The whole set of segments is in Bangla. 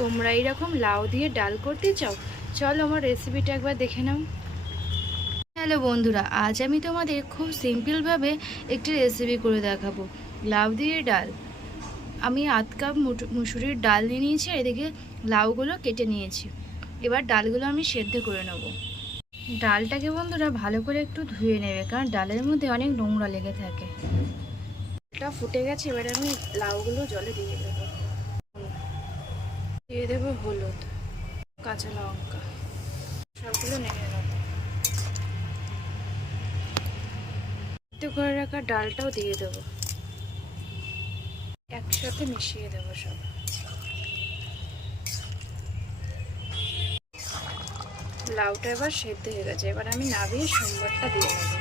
তোমরা এরকম লাউ দিয়ে ডাল করতে চাও? চলো আমার রেসিপিটা একবার দেখে নাও। হ্যালো বন্ধুরা, আজ আমি তোমাদের খুব সিম্পলভাবে একটি রেসিপি করে দেখাবো, লাউ দিয়ে ডাল। আমি আধ কাপ মুসুরির ডাল নিয়ে নিয়েছি, আর এদিকে লাউগুলো কেটে নিয়েছি। এবার ডালগুলো আমি সেদ্ধ করে নেব। ডালটাকে বন্ধুরা ভালো করে একটু ধুয়ে নেবে, কারণ ডালের মধ্যে অনেক নোংরা লেগে থাকে। এটা ফুটে গেছে, এবার আমি লাউগুলো জলে দিয়ে দেবো। দিয়ে দেবো হলুদ, কাঁচা লঙ্কা, সবগুলো নেড়ে নেবো। সিদ্ধ করে রাখা ডালটাও দিয়ে দেবো, একসাথে মিশিয়ে দেবো সব। লাউটা এবার সেদ্ধ হয়ে গেছে, এবার আমি নাবিয়ে সম্বারটা দিয়ে নেবো।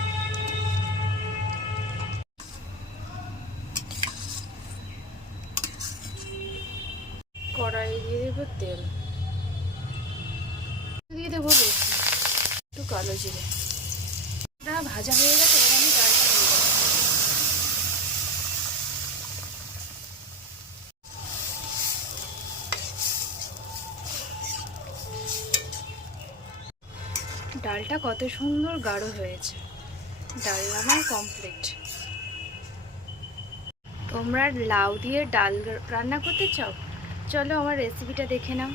কড়াই দিয়ে দেবো তেল, দিয়ে দেবো রসুন, একটু কালো জিরে। ভাজা হয়ে গেছে, এবার আমি ডালটা দিয়ে দেবো। ডালটা কত সুন্দর গাঢ় হয়েছে। ডাল আমার কমপ্লিট। তোমরা লাউ দিয়ে ডাল রান্না করতে চাও? চলো আমার রেসিপিটা দেখে নাও।